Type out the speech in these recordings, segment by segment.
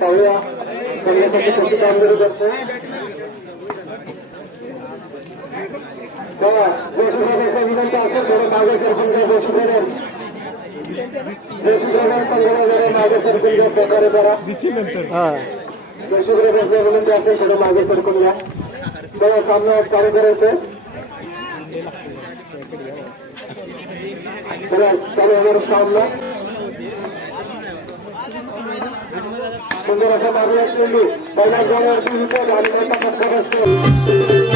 पाहूया. संघासाठी कशी कामगिरी करतो विनंती असेल थोडं मागे सरकून घ्या जोशी साहेब जोशी जरा जरा मागे सरकून घ्या प्रकारे जरा जोशी साहेबांचा विनंती असेल थोडं मागे सरकून घ्या तेव्हा सामना चालू करायचं चला चालू होणार सामना सुंदर असा मारला चेंडू पहिल्या गोळ्यावरती विकत आणि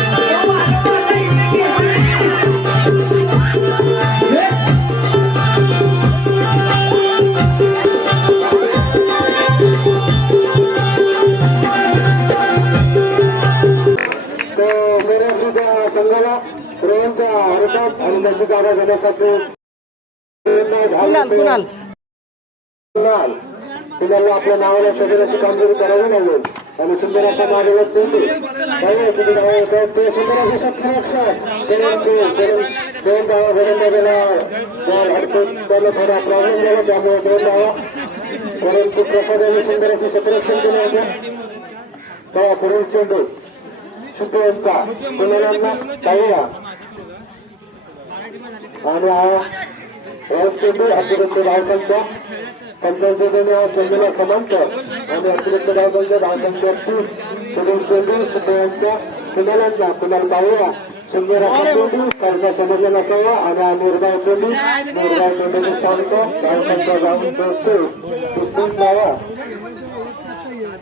संघाला रोहनच्या हातात आणि त्याची जागा घेण्यासाठी कुणाल आपल्या नावाला शरीराची कामगिरी करावी लागेल. आणि काय किती धावा येतात ते सुंदराचे शत्रक्षक दोन धावा घडवला गेला बॉल हडकून त्याला थोडा प्रॉब्लेम झाला त्यामुळे दोन धावा परंतु प्रसाद यांनी सुंदराचे शत्रक्षण केले होते तेव्हा पुढील चेंडू. शुक्रचा कुणालांना पाहूया आणि हा चेंडू अतिरिक्त धावसंख्या. पंचायत हा चेंडूला समांतर. आणि अतिरिक्त धावसंख्या धावसंख्या तीन. पुढील चेंडू शुक्रयांच्या कुणालांना कुणाल पाहूया कर्जा समजला नसावा. आणि हा निर्धाव चेंडू निर्धाव सांगतो धावसंख्या जाऊन तीन धावा.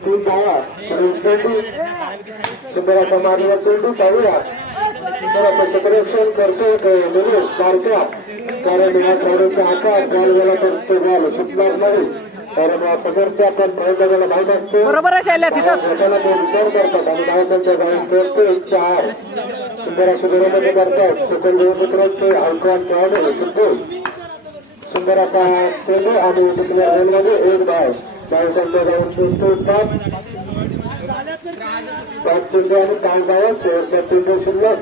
धावा पुढील चेंडू सुंदराचा मारलेला चेंडू पाहूया. सुंदराचं क्षेत्ररक्षण करतो तो निलेश बारक्या कारण या खेळाडूचा आकार बॉल गेला तर तो बॉल सुटणार नाही कारण या समोरच्या आपण फलंदाजाला माहीत असतो बरोबर शैल्या ते विचार करतात आणि धावसंख्या जाऊन पोहोचते चार. सुंदराच्या बरोबर करतात. सुकल देवपुत्रांचे आव्हान खेळाडू सुंदर सुंदराचा चेंडू आणि दुसऱ्या रेलमध्ये एक धाव. धावसंख्या जाऊन पोहोचतो पाच पाच चेंडू आणि पाच धावा शेवटचा चेंडू शिल्लक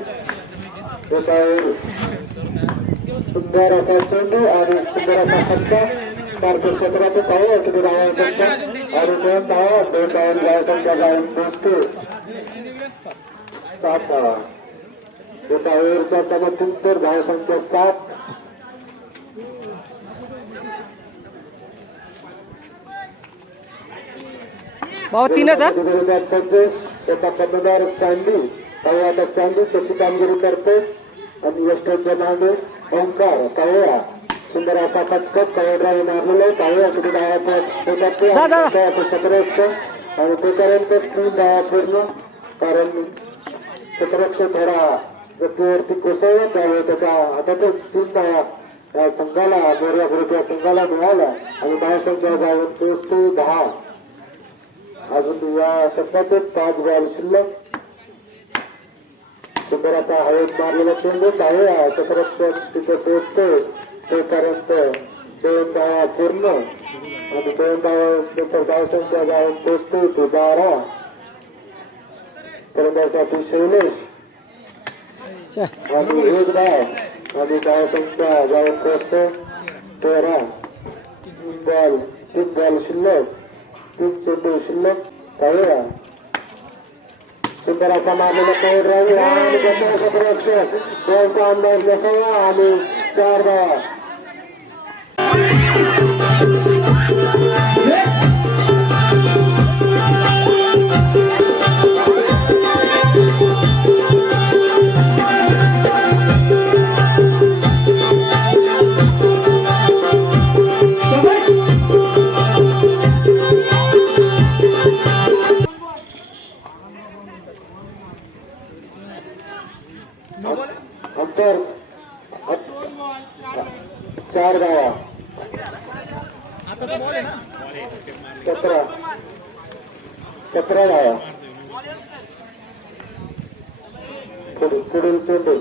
त्याच्यावर सुंदर असा चेंडू आणि सुंदर असा फटका सारखे क्षेत्राचे धावा किती धावा संख्या आणि दोन धावा दोन धावा धावा गायन पोहोचतो पोहोचते सात धावा त्याच्यावरचा त्याला सुंदर धाव संख्या सात भाऊ तीनच काही आता तशी कामगिरी करते आणि वेस्टर्नच्या मागे ओंकार कावळा. सुंदर असा पटकत कवड्रावी मारलेला आहे. कावळा. डावाचं क्षेत्ररक्षक आणि तोपर्यंत तीन डावा पूर्ण. कारण क्षेत्ररक्षक थोडा व्यक्तीवरती कोसळला. त्यावेळी त्याच्या हातातच तीन डावा या संघाला मोर्या ग्रुपच्या संघाला मिळाला. आणि धावसंख्या जाऊन पोहोचतो दहा. अजून या सत्रातच पाच बॉल शिल्लक. सुंदराचा हवेत मारलेला चेंडू आहे. क्षेत्ररक्षक तिथे पोहोचतो तोपर्यंत दोन धावा पूर्ण. आणि दोन धावा नंतर धावसंख्या जाऊन पोहोचतो ते बारा. फलंदाजासाठी शैलेश. आणि एक धाव आणि धावसंख्या जाऊन पोहोचतो तेरा. तीन बॉल तीन बॉल शिल्लक. तीन चेंडू शिल्लक पाहूया सुंदराचा मारलेला पॉवर राहील आणि त्याचा अंदाज आणि चार धावा धावा सतरा. सतरा. धावा पुढील पुढील चेंडू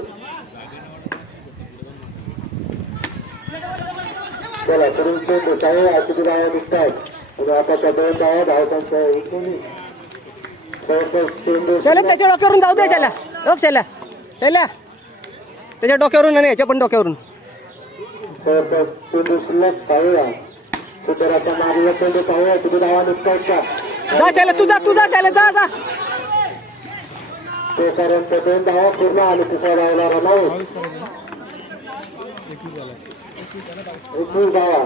चला पुढील चेंडू काही किती धावा आहेत आणि आता त्या दोन धावा धावतांच्या एकोणीस. चेंडू चला त्याच्या डोक्यावरून जाऊ दे चला. लोक चला. चला. त्याच्या डोक्यावरून आणि याच्या पण डोक्यावरून. चेंडू शिल्लक पाहूया सुंदराचा मारला चेंडू पाहूया तुम्ही धावा निघतायत का जा शैल्या तू जा तू जा शैल्या जा जा. तोपर्यंत दोन धावा पूर्ण आले तिसऱ्या धावला रनाऊट एकवीस धावा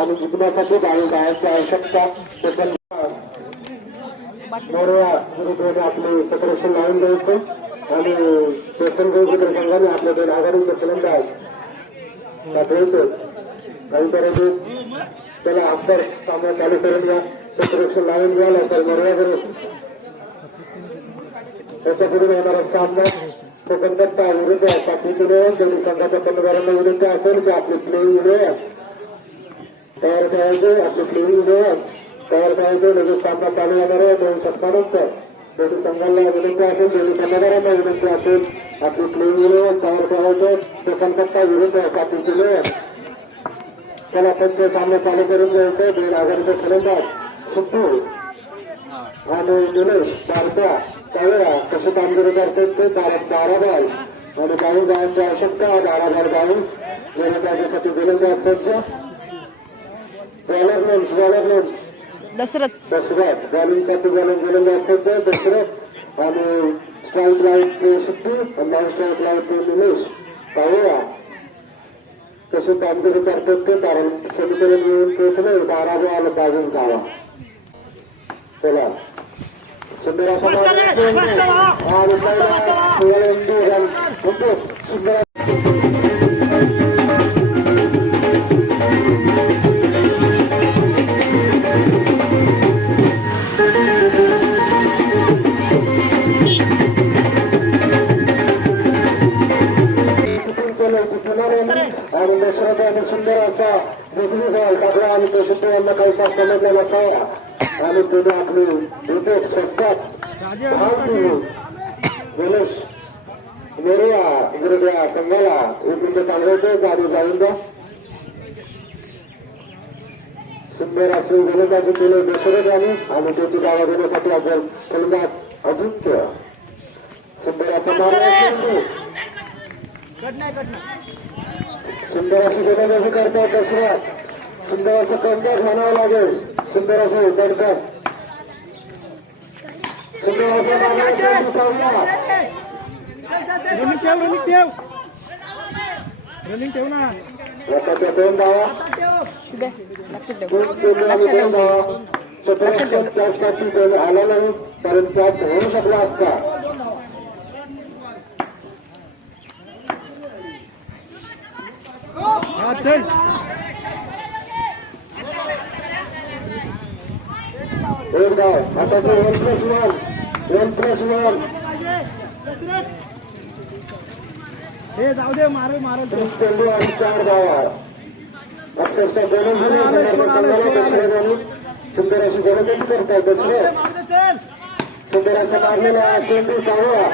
आणि जिंकण्यासाठी दहा धावांची आवश्यकता सेकंद मोरया विरुद्ध आपले सतराशे लावून द्यायचं आणि स्टेशन गोलकीपर संघाने आपल्या दोन आघाडीचे फलंदाज पाठवायचे काही करायचे त्याला आमदार सामना चालू करून घ्या सेपरेशन लावून घ्या तर मोरया करून त्याच्या पुढे येणारा सामना कोकणकट्टा विरुद्ध पाठीकडे दोन्ही संघाच्या पंतप्रधानांना विरुद्ध असेल की आपली प्लेईंग वेळ तयार करायचे आपली प्लेईंग वेळ तयार करायचे लगेच सामना चालू येणार आहे. दोन षटकानंतर दोन्ही संघाला विनंती असेल दोन्ही संघादारांना विनंती असेल आपली प्लेईंग वेळ तयार करायचे कोकणकट्टा विरुद्ध स्थापित केले त्याला त्यांचे सामने चालू करून द्यायचे दोन हजारचे फलंदाज सुट्टू आणि दिनेश बारक्या त्यावेळा कसं कामगिरी करतात ते बारा बारा बाल आणि बावीस गावांची आवश्यकता बारा बॉल बावीस गेल्या त्याच्यासाठी गोलंदाज सज्ज bowler names bowler names Dashrath. Dashrath बॉलिंगसाठी गोलंदाज सज्ज दशरथ आणि स्ट्राईक लाईटचे सुट्टी आणि नॉन स्ट्राईक निलेश पाहूया. कशी कामगिरी करतात ते कारण समीकरण मिळून पोहोचले बारा बॉल बावीस धावा चला. सुंदर सुंदर. बिजली बॉल टाकला आणि तो सुद्धा काही समजला नसावा आणि त्याने आपले विकेट स्वस्तात धाव केली गणेश मेरुया विरुद्ध संघाला एक मिनिट चालवायचे गाडी जाऊन द्या सुंदर असून गोलंदाजी केले दशरथ यांनी आणि त्याची जागा देण्यासाठी आपण फलंदाज अजिंक्य सुंदर असा मारला सुंदर अशी गोलंदाजी करतात दसऱ्यात सुंदर असं कंदर म्हणावं लागेल. सुंदर असं उतरतात सुंदर रनिंग ठेव रनिंग ठेव. रनिंग ठेव ना. दोन धावा सतरा आला नाही कारण त्यात होऊ शकला असता. चल. एक धाव आता ते one plus one one plus one हे जाऊ दे मार मार. चेंडू आणि चार धावा. अक्षरशः दशरथ सुंदर अशी गोलंदाजी दशरथ सुंदर असा मारलेला चेंडू सहावा.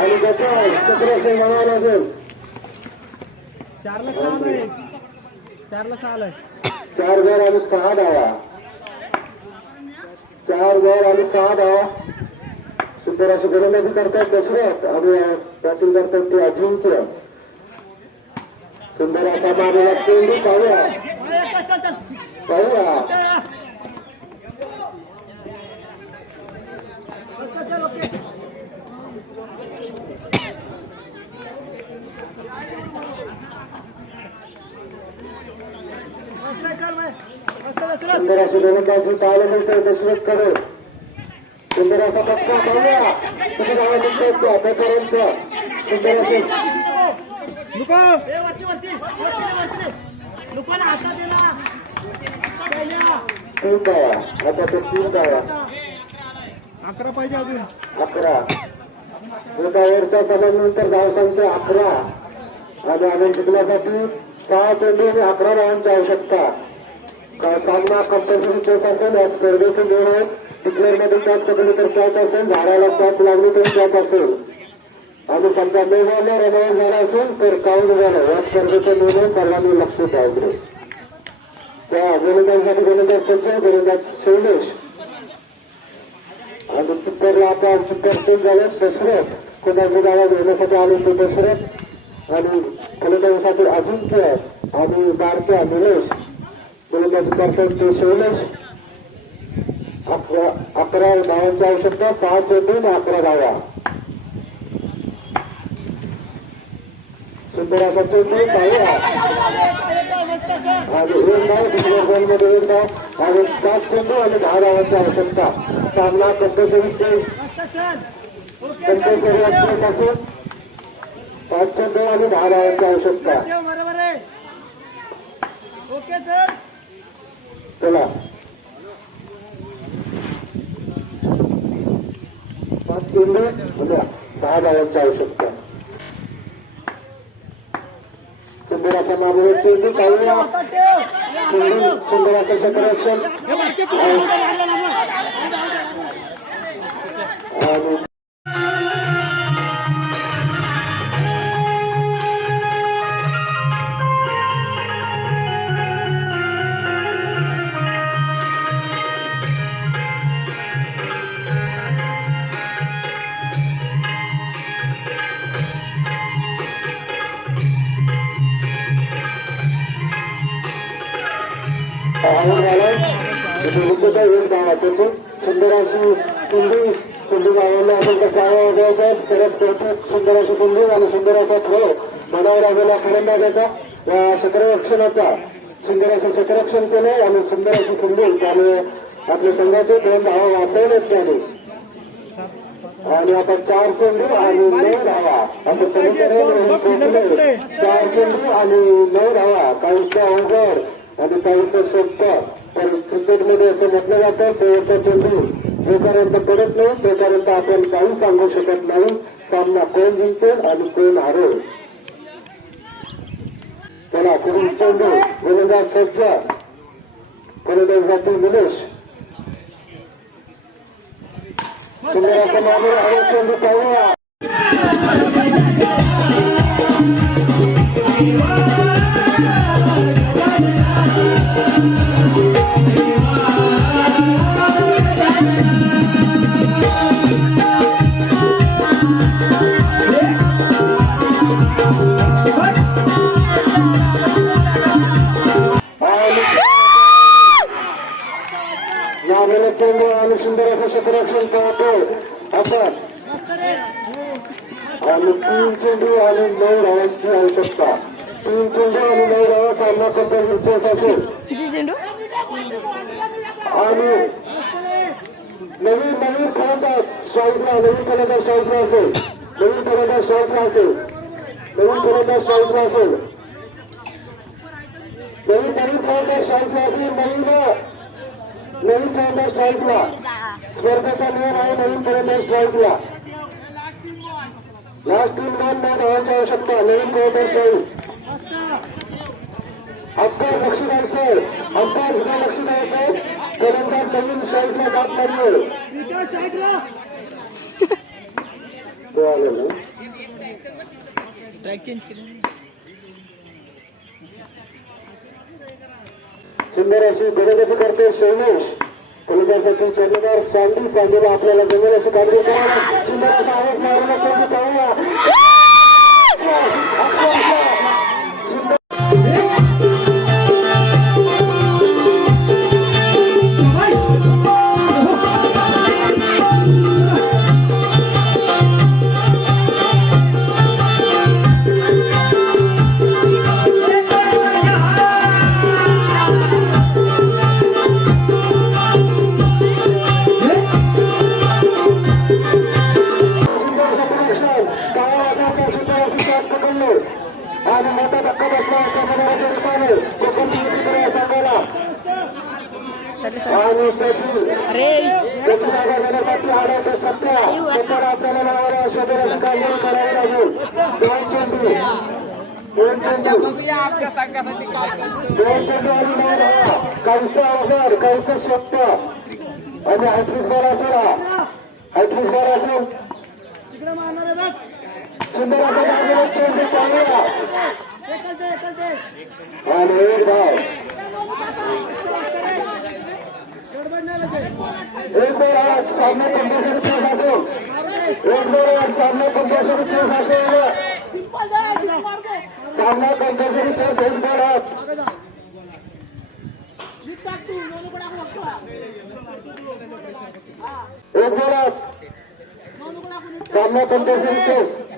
आणि त्याचा चक्राचे म्हणावं लागेल. चारला सहा आहे चारला सहा चार बॉल आणि सहा धावा. चार वर आणि सहा धावा. सुंदर अशी गोलंदाजी करतात दशरथ आणि बॅटिंग करतात ते अजिंक्य. सुंदर असा मारलेला चेंडू पाहूया. पाहूया. सुंदर अशी गोलंदाजी पाहायला मिळते दशरथकडे सुंदर असा पक्का पाहूया किती धावा निघतात त्या तोपर्यंत सुंदर असे. नको तीन धावा आता ते तीन धावा अकरा पाहिजे अजून. अकरा. एका ओव्हरच्या समानंतर धावसंख्या अकरा. आणि आनंद जिंकण्यासाठी सहा चेंडू आणि अकरा धावांची आवश्यकता सामना कंपल्सरी केस असेल या स्पर्धेचे नियम डिक्लेअरमध्ये कॅच पकडली तर कॅच असेल झाडाला कॅच लागली तर कॅच असेल. आणि समजा न रनआउट झाला असेल तर काउंट झालं. या स्पर्धेचे नियम सर्वांनी लक्ष ठेवायचे त्या गोलंदाजसाठी गोलंदाज सज्ज गोलंदाज शैलेश आणि चित्तरला आता चित्तर तीन झाले दशरथ. कोणाची गावा घेण्यासाठी आले ते दशरथ. आणि फलंदाजीसाठी अजिंक्य आणि बारक्या निलेश. फलंदाजी करतात ते अकरा अकरा धावांची आवश्यकता सहा चेंडू दोन अकरा धावा सुंदर असा धावा आणि एक धाव दुसऱ्या एक धाव आणि सात चेंडू आणि दहा धावांची आवश्यकता सामना कंपल्सरी ते कंपल्सरी असल्यापासून पाच चेंडू आणि दहा धावांची आवश्यकता. Okay sir. चला. पाच चेंडू आणि दहा धावांची आवश्यकता. सुंदराच्या नावावर चेंडू काढूया चेंडू सुंदराचं क्षेत्ररक्षण विद्युत एक गावाचं सुंदर अशी कुंडी कुंडी गावाला आपण कसं गावा परत परत सुंदर अशी कुंडी आणि सुंदर असा थ्रो मनावर आलेला फलंदाजाचा या क्षेत्ररक्षणाचा सुंदर असं क्षेत्ररक्षण केलंय आणि सुंदर अशी कुंडी त्यामुळे आपल्या संघाचे दोन धावा वाचवलेच त्याने आणि आता चार चेंडू आणि नऊ धावा असं समीकरण चार चेंडू आणि नऊ धावा काहीचं अवघड आणि काहीचं सोपं पण क्रिकेटमध्ये असं म्हटलं जातं शेवटचा चेंडू जोपर्यंत पडत नाही तोपर्यंत आपण काही सांगू शकत नाही. सामना कोण जिंकेल आणि कोण हारेल. त्याला पुढील चेंडू गोलंदाज सज्ज. गोलंदाजातील निलेश. सुंदराचा मागे हवे चेंडू पाहूया. चेंडू आणि सुंदर असं क्षेत्ररक्षण पाहतो आपण आणि तीन चेंडू आणि नऊ धावांची आवश्यकता तीन चेंडू आणि नऊ धावा सामना कंपल्सरी असेल किती चेंडू आणि नवीन नवीन फलंदाज स्ट्राईकला नवीन फलंदाज स्ट्राईकला असेल नवीन फलंदाज स्ट्राईकला असेल नवीन फलंदाज स्ट्राईकला असेल नवीन नवीन फलंदाज स्ट्राईकला असेल नवीन नवीन फलंदाज स्ट्राईकला स्पर्धेचा नियम आहे नवीन फलंदाज स्ट्राईकला लास्ट तीन दोन नऊ धावांची आवश्यकता, नवीन फलंदाज स्ट्राईक. अब्बास लक्ष द्यायचंय अब्बास इथं लक्ष द्यायचंय गोलंदाज नवीन साईडला जात नाहीये तो आलेला. स्ट्राईक चेंज केली. सुंदर अशी गोलंदाजी करते शैलेश गोलंदाजासाठी कर्णधार सांडी सांडीला आपल्याला जमेल अशी कामगिरी करायला सुंदर असा आवाज मारूया चेंडू पाहूया. आणि मोठा धक्का बसला अशा रूपाने कोकण आणि त्याची अरे त्याची जागा घेण्यासाठी आला तो सत्या आपल्याला लावायला शोधण्याची लागेल दोन चेंडू दोन चेंडू दोन चेंडू आणि नऊ धावा अवघड आणि बॉल असेल हा बॉल असेल आणि एक धाव एक बॉल हा सामना कंपल्सरी असेल एक बरोबर सामना कंपल्सरी चेस असेल सामना कंपल्सरी एक बरोबर एक सामना कंपल्सरी चेस